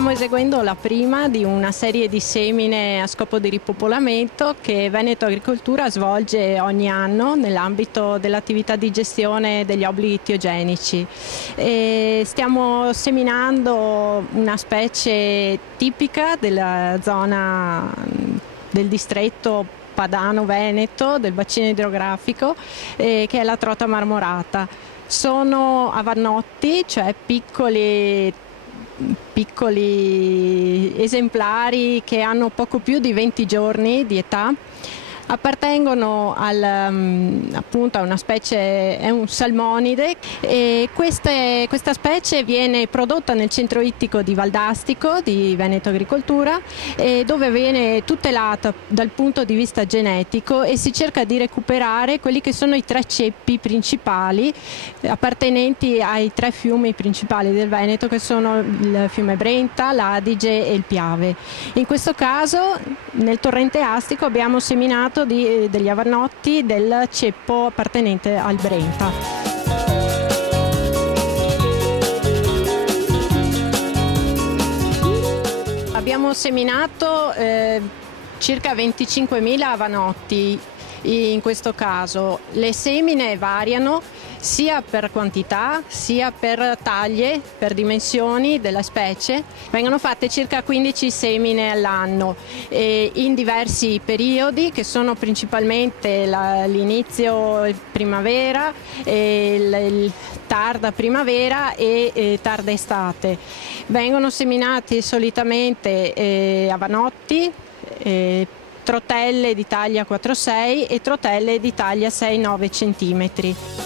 stiamo eseguendo la prima di una serie di semine a scopo di ripopolamento che Veneto Agricoltura svolge ogni anno nell'ambito dell'attività di gestione degli obblighi ittiogenici. Stiamo seminando una specie tipica della zona del distretto Padano-Veneto, del bacino idrografico, che è la trota marmorata. Sono avannotti, cioè piccoli esemplari che hanno poco più di 20 giorni di età. Appartengono appunto a una specie, è un salmonide, e questa specie viene prodotta nel centro ittico di Valdastico di Veneto Agricoltura, dove viene tutelata dal punto di vista genetico e si cerca di recuperare quelli che sono i 3 ceppi principali appartenenti ai 3 fiumi principali del Veneto, che sono il fiume Brenta, l'Adige e il Piave. In questo caso nel torrente Astico abbiamo seminato degli avannotti del ceppo appartenente al Brenta. Abbiamo seminato circa 25.000 avannotti. In questo caso le semine variano sia per quantità sia per taglie, per dimensioni della specie. Vengono fatte circa 15 semine all'anno in diversi periodi, che sono principalmente l'inizio primavera, tarda primavera e tarda estate. Vengono seminati solitamente avannotti, trotelle di taglia 4-6 e trotelle di taglia 6-9 cm.